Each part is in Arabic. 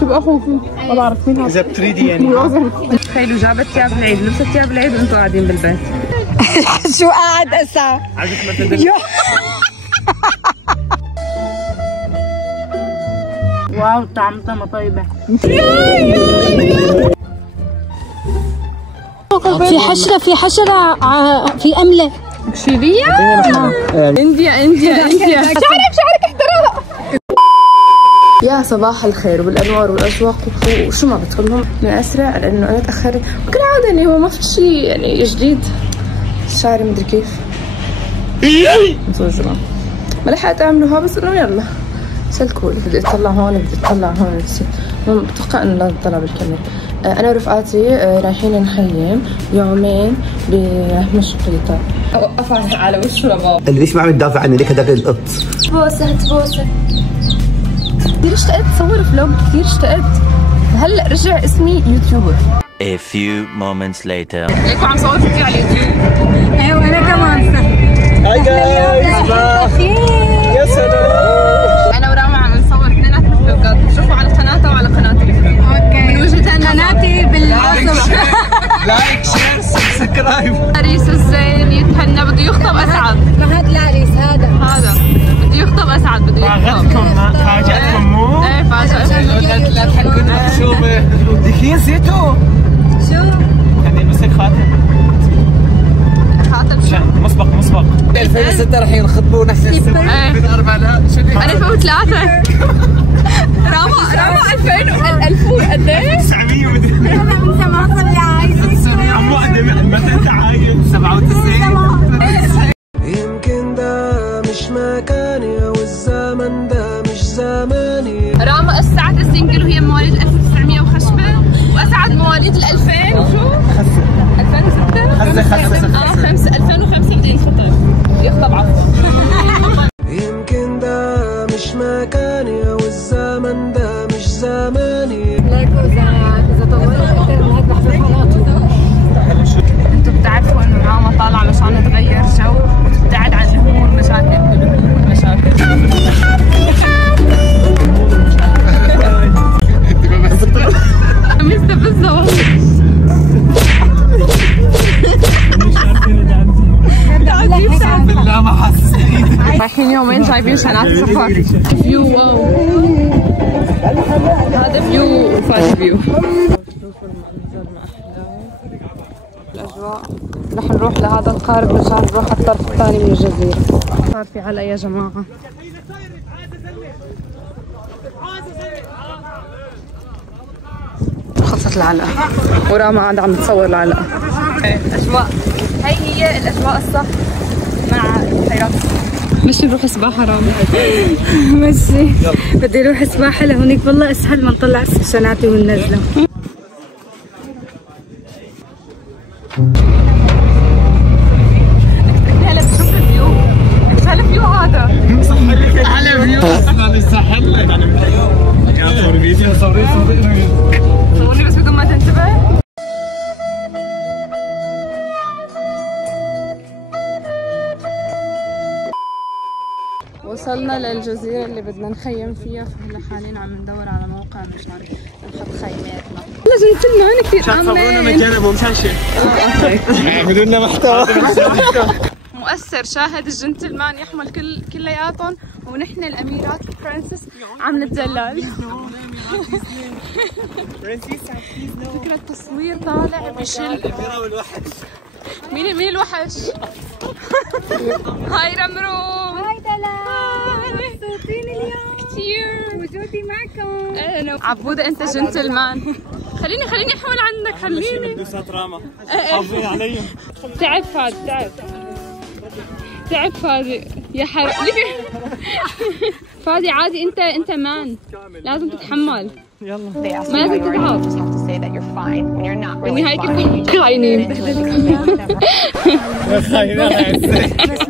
تبقى اخوكي ما بعرف مين اذا بتريدي يعني. تخيلوا جابت ثياب العيد لبست ثياب العيد وانتم قاعدين بالبيت. شو قاعد اسا؟ واو طعمتها طيبة. في حشرة في أملة. شيلية؟ انديا شعرك احترق. يا صباح الخير بالانوار والاسواق وشو ما بدكم من اسرع لانه انا تاخرت وكالعاده يعني هو ما في شيء يعني جديد. شعري مدري كيف جماعة ما لحقت اعملوها بس انه يلا سلكولي بدي اطلع هون بدي اطلع هون نفسي بتوقع انه لا تطلع بالكاميرا. انا ورفقاتي رايحين نخيم يومين بمشقيطة. اوقف على وشه لبابا اللي ليش ما عم تدافع عني ليك هداك القط. بوسه كثير اشتقت صور فلوج كثير اشتقت. هلا رجع اسمي يوتيوبر. A few moments later. ليكوا عم صور فيديو على اليوتيوب. ايوه انا كمان. هاي جايز يا سلام. انا وراما عم نصور اثنيناتنا فلوجات شوفوا على قناتها وعلى قناتي. اوكي من وجهتين قناتي لايك شير سبسكرايب. عريس الزين يتهنى بده يخطب اسعد. ما هذا العريس هذا بده يخطب اسعد بده يخطب. فاجأتكم مو؟ ايه فاجأتكم. لا تحكوا شو بدك نسيتوا؟ شو؟ يعني مسك خاتم شو؟ مسبق 2006 راح ينخطبوا نحن ايه بالأربعة. انا 2003 راما 2000 وقد ايه؟ 900 انا من زمان صار لي عايز. عمو متى انت عايل؟ 97. يمكن ده مش مكاني او الزمن ده مش زماني. راما اسعد السنجل وهي مواليد 1900 وخشبه واسعد مواليد 2000 وشو؟ 2006 2005 بده يخطب عفوا. يمكن ده مش مكاني او الزمن ده مش زماني. ليكو اذا طولت اكثر من هيك بحضر حالاتي. انتوا بتعرفوا انه راما طالعه علشان تغير جو وتبتعد عن الهموم والمشاكل. مستفزة والله. بالله ما حسيت. رايحين يومين جايبين شنات سفر. فيو واو هذا فيو وفاز فيو. شوفوا المنظر ما احلاه الاجواء. رح نروح لهذا القارب مشان نروح على الطرف الثاني من الجزيرة. صار في علق يا جماعة. خلصت العلقة وراما قاعدة عم تصور العلقة. الأجواء هي الأجواء الصح مع البحيرات. مشي نروح سباحة راما. مشي بدي اروح سباحة لهونيك والله اسهل ما نطلع سكشناتي وننزله. هلا بشوف الفيو. شو الفيو هذا؟ على فيو اصلا يسحل لك. يا صور فيديو صورني بس بدون ما تنتبه. وصلنا للجزيرة اللي بدنا نخيم فيها فهلا حاليا عم ندور على موقع مشان نحط خيماتنا. لازم تلنا كثير صورونا مجانا مو مشان شيء. اعملوا لنا محتوى. مؤثر شاهد الجنتلمان يحمل كلياتهم ونحن الاميرات برنسس عم نتدلل. فكرة التصوير طالع بشل. الاميرة والوحش. مين الوحش؟ هاي رمرو. هاي دلال مبسوطين اليوم كثير وجودي معكم. انا عبودة انت جنتلمان. خليني احول عنك خليني. دوسات راما حافظين علي. تعب فادي يا حرام. فادي عادي انت مان لازم تتحمل. يلا ما لازم تتعب. بالنهاية كيف خاينين.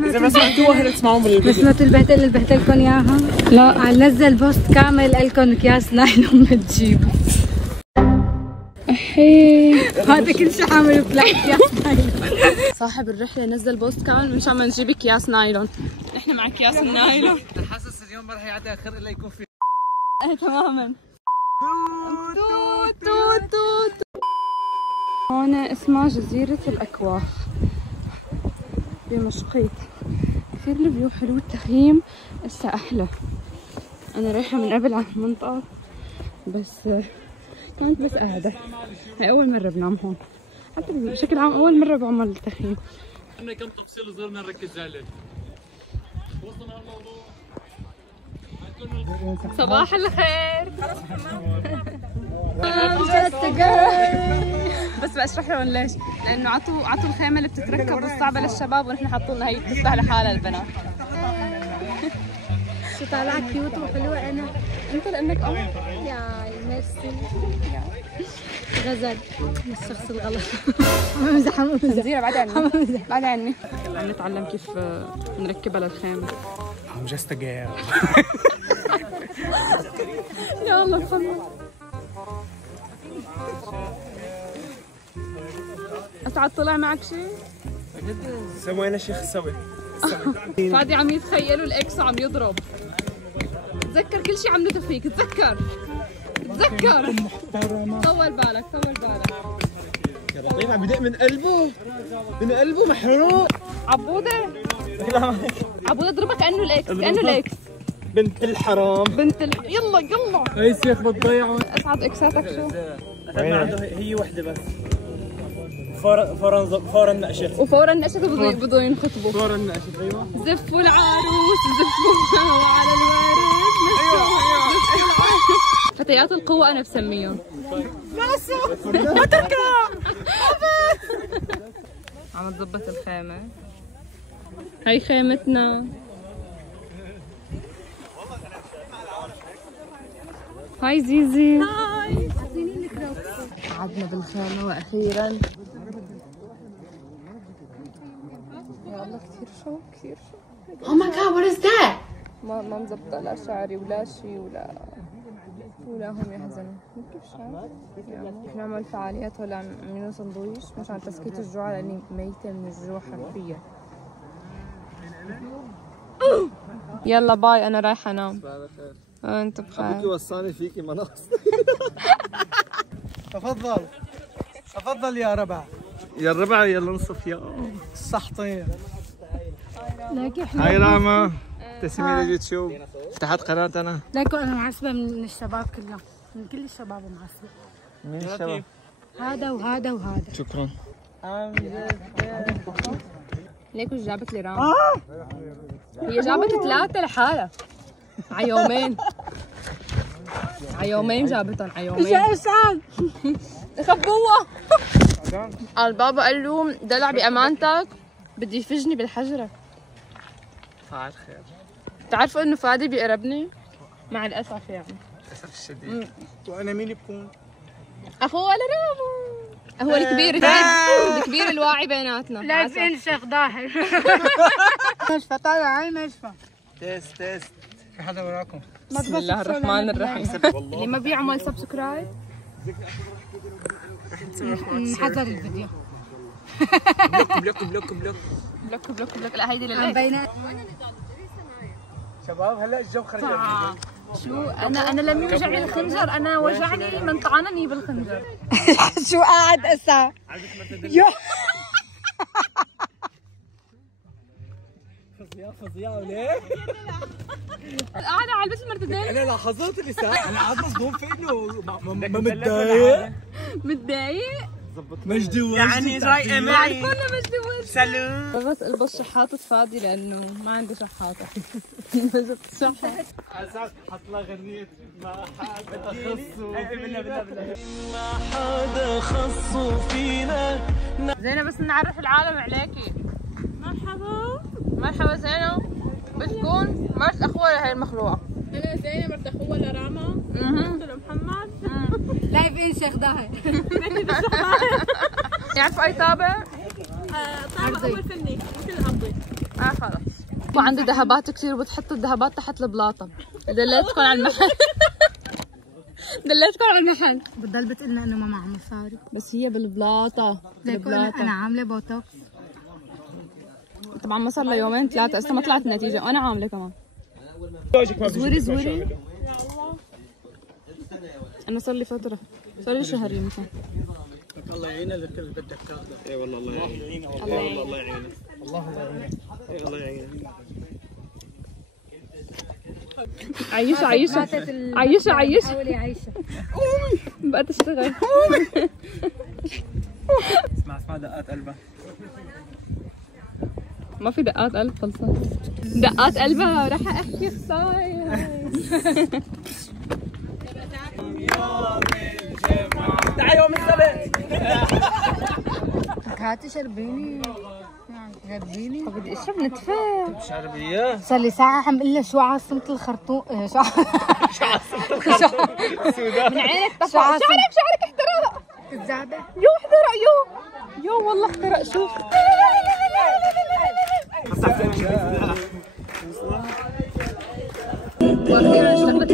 اذا ما سمعتوها هلا تسمعون بالفيديو. بس ما البهدله اللي بهدلكم اياها. لا نزل بوست كامل لكم اكياس نايلون بتجيبوا. هذا كل شيء عامله بلاك اكياس نايلون. صاحب الرحلة نزل بوست كامل مشان ما نجيب اكياس نايلون. نحن مع اكياس النايلون. حاسس اليوم ما راح يعدي اخر الا يكون في. ايه تماما. هون اسمها جزيرة الأكواخ بمشقيط. كثير الفيو حلو، التخييم هسه أحلى. أنا رايحة من قبل على المنطقة بس كانت بس قاعدة. هاي أول مرة بنام هون، حتى بشكل عام أول مرة بعمل التخييم. عندنا كم تفصيل صغير بدنا نركز عليه. وصلنا هالموضوع. صباح الخير. بس بشرح لهم ليش، لانه عطوا الخيمه اللي بتتركب والصعبه للشباب ونحن حاطوا لنا هي بتفتح لحالها البنات. شو طالعة كيوت وحلوة أنا. انت لانك يا ميرسي. غزل مش الشخص الغلط. ممزح زينة بعد عني بعد عني. عم نتعلم كيف نركبها للخيمه. I'm just a girl. يا الله خلص. أسعد طلع معك شيء؟ سوينا شيخ سوي. فادي عم يتخيلوا الإكس عم يضرب. تذكر كل شيء عملته فيك، تذكر. طول بالك. يا لطيف عم بدق من قلبه محروق. عبودة ضربك كأنه الإكس. بنت الحرام. يلا هي سيف بتضيعه. أسعد إكساتك شو؟ هي وحده بس. فورا نقشت. وفورا نقشت بدو ينخطبوا. فورا نقشت. ايوه. زفوا العروس زفوا على الوارث. فتيات القوة أنا بسميهم. ما تركع. عم تظبط الخيمة. هي خيمتنا. هاي زيزي. هاي. قعدنا بالخيمة وأخيرا. يا الله كثير شوق. Oh my god, what is that? ما مزبطة لا شعري ولا شي ولا هم يحزنوا. كيف شعر؟ رح نعمل فعاليات ولا عاملين سندويش مشان تسكيت الجوع لاني ميتة من الجوع حرفيا. يلا باي انا رايحة انام. انت بخير. ابوكي وصاني فيكي مناص. تفضل يا ربع. يلا نصف يا السحطين. هاي راما تسمي لليوتيوب. فتحت قناة انا. لكن أنا معصبة من الشباب كلهم، من كل الشباب معصبة. مين الشباب؟ هذا وهذا وهذا. شكرا. ليك وش جابت لي راما؟ هي جابت 3 لحالها على يومين جابتهم على يومين. خبوها. البابا قال له دلع بأمانتك بدي يفجني بالحجرة. فعل خير. بتعرفوا انه فادي بيقربني؟ مع الاسف يعني. للاسف الشديد. وانا مين بكون؟ اخوه ولا رامو؟ هو الكبير الواعي بيناتنا. لا فين شيخ ضاحك. مشفى طالع هاي مشفى. تيست في حدا وراكم. بسم الله الرحمن الرحيم. اللي ما بيعمل سبسكرايب حذر الفيديو. بلوك. لا هيدي للإكس. شباب هلا الجو خرج. شو انا لم يوجعني الخنجر، انا وجعني من طعنني بالخنجر. شو قاعد اسا؟ فظيعة وليه؟ قاعدة على البيت المرتدين. انا لاحظت اللي صار. انا قاعد مصدوم في انه ما متضايق؟ مجدي يعني رايقة معي. كله مجدي وش. سلام. بس البس شحاطة فادي لأنه ما عندي شحاطة. ما جبت شحاطة. أسعد حط لها غنية ما حدا خصو فينا. زينة بس نعرف العالم عليكي. مرحبا زينة. بتكون مرت أخوة لهي المخلوقة. أنا زينة مرت أخوة لراما. قلت له محمد. لا فين شيخ ضاحك. يعرفوا أي طابع؟ طابع أول فني مثل أبوي. خلص. وعنده ذهبات كثير وبتحط الذهبات تحت البلاطة. دليتكم على المحل. بتضل بتقلنا إنه ما معها مصاري. بس هي بالبلاطة. أنا عاملة بوتوكس. طبعا ما صار له يومين 3 لسه ما طلعت النتيجة وأنا عاملة كمان. زوري انا صار لي فتره، صار لي شهر يمكن. الله يعينه اللي بدك تاخذه. اي والله الله يعينه. الله يعينه. الله يعينه. الله يعينه. اي الله يعينه. عيشة عيشة عيشة عيشة. حاولي عيشة. بقى تشتغل. اسمع دقات قلبها. ما في دقات قلب خلصان. دقات قلبها راح احكي خصاي. تعال يوم السبت. هاتي شربيني. شربيني. بدي اشرب نتفه. شربيه. صار لي ساعة عم اقول له شو عاصمة الخرطوم. شو عاصمة الخرطوم؟ من عينك طفى. شعرك احترق. الزعبة. يو احترق يو والله احترق. شوف واخيرا اشتغلت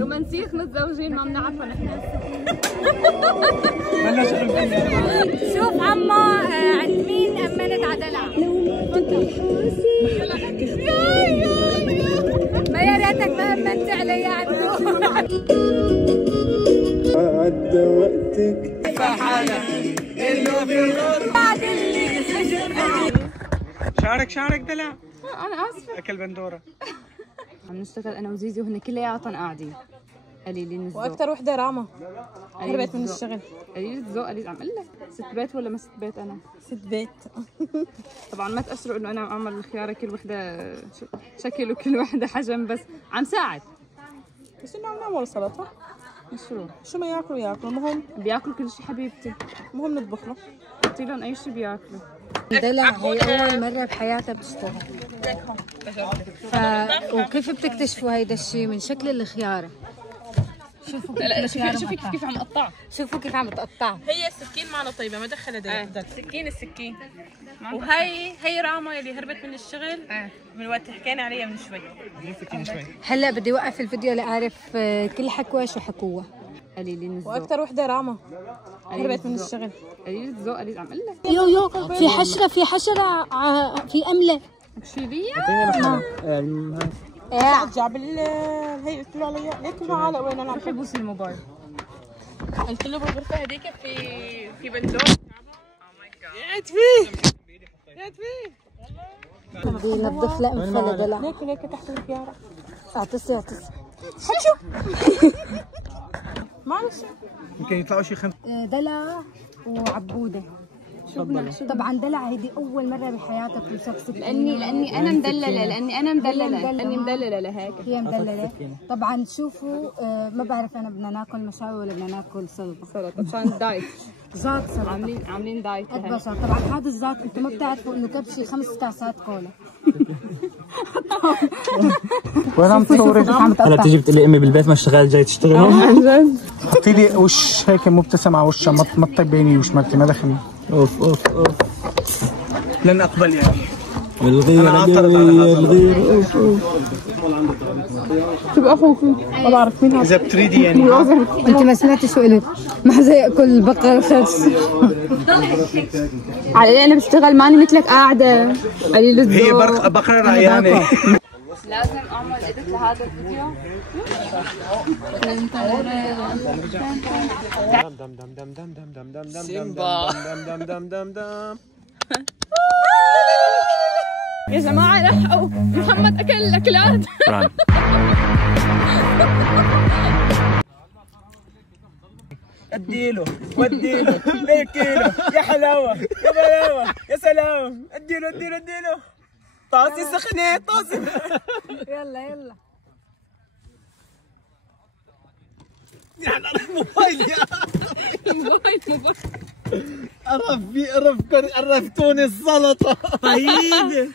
رومانسية متزوجين ما بنعرفها نحن. شوف عما عند مين أمنت عدلع. ما يا ريتك ما أمنت علي عدو. عدى وقتك شعرك دلع. انا اسفة. اكل بندوره. عم نشتغل انا وزيزي وهن كلياتهم قاعدين قليلين الذوق. واكثر وحده راما هربت من الشغل. قليل الذوق قليل. عم اقول لك ست بيت ولا ما ست بيت انا؟ ست بيت. طبعا ما تأشروا انه انا عم اعمل الخياره كل وحده شكل وكل وحده حجم، بس عم ساعد. بس انه عم نعمل سلطه. مشروع شو ما ياكلوا المهم بياكلوا كل شيء حبيبتي. المهم نطبخ له. قلت لهم اي شيء بياكلوا. دلع هي أول مرة بحياتها بتشتغل. وكيف بتكتشفوا هيدا الشيء؟ من شكل الخيارة. شوفوا شوفي كيف عم اقطع. شوفوا كيف عم تقطع. هي السكين معنا طيبه ما دخلها السكين وهي راما اللي هربت من الشغل من وقت حكينا عليها من شوي. هلا بدي اوقف الفيديو لاعرف كل حكوة شو حكوها. قليلين الذوق. واكثر وحده راما هربت من الشغل. قليل الذوق قليل. عم اقول لك يو في حشرة في أملة. بشيليها. جاب هي قلت له عليها ليك معلق وين انا بحب بوس الموبايل. قلت له بالغرفه هذيك في بندور. قاعد فيه. بدي نظف لها انفلة دلع. ليك تحت الخياره. اعتصي معلش يمكن يطلعوا شي دلع وعبودة. طبعا دلع هيدي أول مرة بحياتها تمسك سكينة. لاني انا مدلله. لاني مدلله لهيك. هي مدللة. طبعا شوفوا ما بعرف أنا بدنا ناكل مشاوي ولا بدنا ناكل سلطة. عشان دايت. زاد سلطة. عاملين دايت لهيك. بشر. طبعا هذا الزاد انتم ما بتعرفوا انه كبشة 5 كاسات كولا. وين عم تصوري؟ هلا تيجي بتقلي امي بالبيت ما اشتغل جاي تشتغل. عن جد. حطي لي وش هيك مبتسم على وشها ما تطبيني وش مرتي ما دخلني. اوف لن اقبل يعني. الغير شو اخوك؟ ما بعرف مين هذا. اذا بتريدي يعني. انت ما سمعتي شو قلت؟ ما زي اكل بقر خرس. على انا بشتغل ماني مثلك قاعده. قليل الذوق. هي بقره رعيانه. لازم اعمل اديت لهذا الفيديو. يا جماعة لحقوا محمد أكل الأكلات. اديله وديله ليكيله يا حلاوة يا بلاوة يا سلام. اديله طاسي سخنة طاسي. يلا يعني موبايل يا عرفتوني السلطة. طيب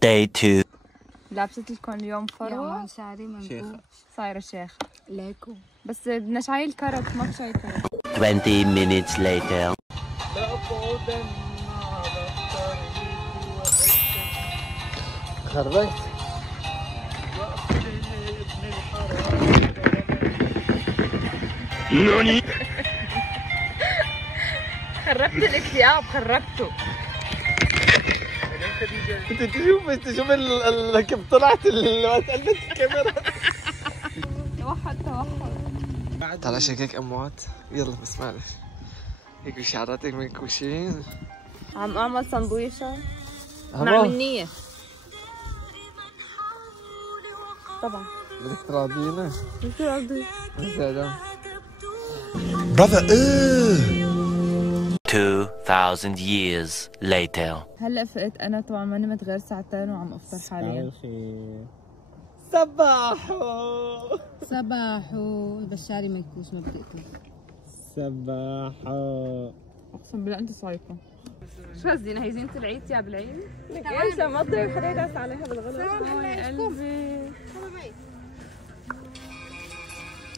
Day 2. لابست لكم اليوم فروه شعري منقوش صايره شيخ ليكو بس بدنا شاي الكرك ما شاي كرك 20 minutes later. خربت نوني خربت الاكتئاب خربته. انت تشوف كيف طلعت قلبت الكاميرا. توحد طلع شكلك اموات. يلا بس معلش هيك شعراتك منكوشين. عم اعمل سندويشه نعمل نية طبعا. بدك تراضينا؟ مش راضي. brother 2000 years later. هلا فقت انا طبعا ما نمت غير ساعتين وعم افطر حاليا. صباحو بشاري منكوش ما بتقتل. صباحو اقسم بالله انت صايفه. شو هالزينه؟ هي زينه العيد تياب العيد؟ لك ايش ما تضيع حدا يدعس عليها بالغلط. يا قلبي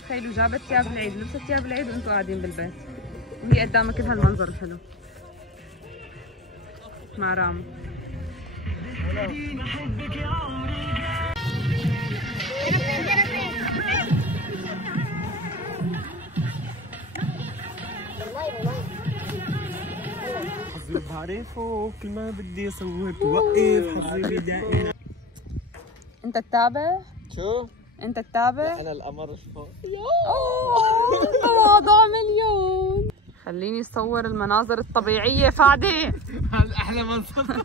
تخيلوا جابت تياب العيد لبست تياب العيد وانتم قاعدين بالبيت وهي قدامك كل هالمنظر الحلو مع رامي. بعرفه كل ما بدي اصور توقف حبيبي دائما. انت تتابع؟ شو؟ انت تتابع؟ انا القمر فوق. تواضع مليون. خليني اصور المناظر الطبيعية فادي. هذا احلى منظر.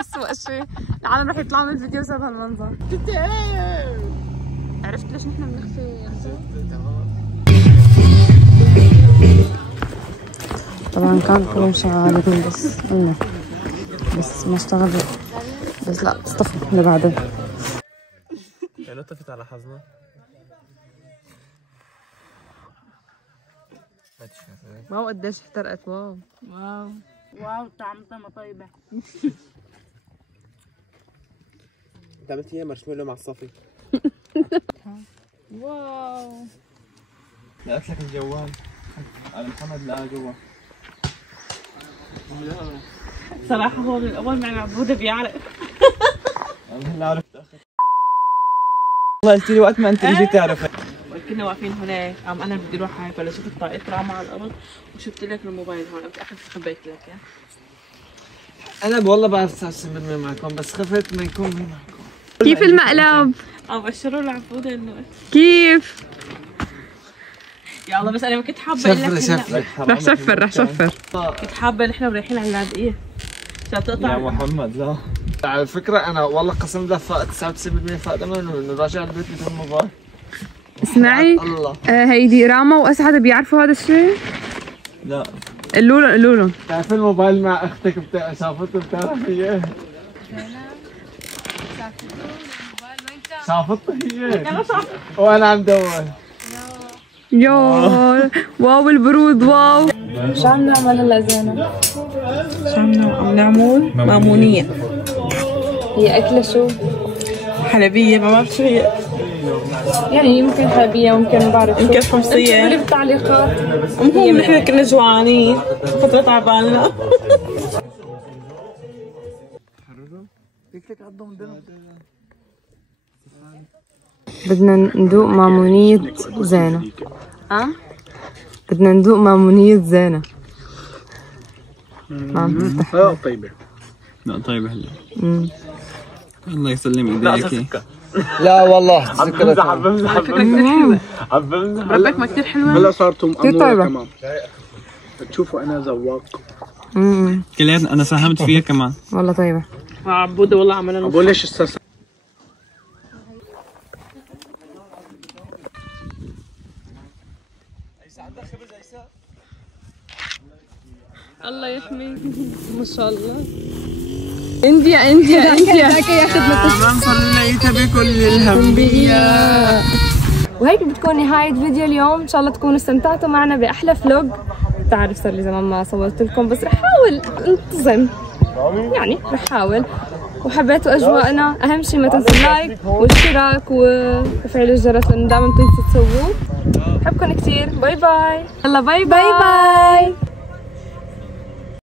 اسوأ شيء العالم رح يطلعوا من الفيديو بسبب هالمنظر. عرفت ليش نحن بنخفي؟ طبعا كان كلهم شغالين بس ما اشتغلوا. بس لا اصطفوا اللي بعده. يعني لطفت على حظنا. واو قديش احترقت. واو طعمتها طيبة. انت عملت ايه مارشميلو مع الصفي؟ واو لقيت لك الجوال على محمد لقاه جوا. صراحة هو من أول ما عبودة بيعرف. هلا عرفت والله. قلت لي وقت ما انت اجيت تعرف. كنا واقفين هناك أنا بدي أروح هاي فلا شفت طاقة راما على الأرض وشفت لك الموبايل هون قلت أخذت خبيت لك يعني. انا والله بعرف 99% معكم بس خفت ما يكون معكم. كيف المقلب؟ بشروا العبودة إنه كيف؟ يا الله بس أنا ما كنت حابة أقول لك رح شفر كنت حابة نحن رايحين على اللاذقية عشان تقطع يا محمد لا. على فكرة انا والله قسم بالله 99% فاقدة انه راجع البيت بدون موبايل. اسمعي الله. هيدي راما واسعد بيعرفوا هذا الشيء؟ لا قولوا لهم. تعرف الموبايل مع اختك شافته بتعرف اياه. شافته هي وانا عم دور. يا واو البرود واو. شو عم نعمل هلا زينب؟ عم نعمل مامونية. هي أكلة شو؟ حلبية ما بعرف شو هي. يعني يمكن حلبية ممكن ما بعرف يمكن حمصية. قولي بالتعليقات. المهم نحن كنا جوعانين فترة تعبانة. بدنا ندوق مامونية زينة. بدنا ندوق مامونية زينة. طيبة. لا طيبة هلا. الله يسلم ايديك. لا والله تذكرت. ربك ما كثير حلوة. هلا صارتم طيبة كمان. تشوفوا انا ذواق. كلياتنا انا ساهمت فيها كمان. والله طيبة. عبودة والله عملنا ابو ليش استاذ الله يحميك. ما شاء الله. انديا من صليت بكل الهمبية. وهيك بتكون نهاية فيديو اليوم. ان شاء الله تكونوا استمتعتوا معنا باحلى فلوج. بتعرف صار لي زمان ما صورت لكم بس رح احاول انتظم يعني رح احاول. وحبيتوا اجواءنا. اهم شيء ما تنسوا اللايك والاشتراك وتفعيل الجرس لانه دائما بتنسوا تسووه. بحبكم كثير. باي باي. يلا باي باي باي.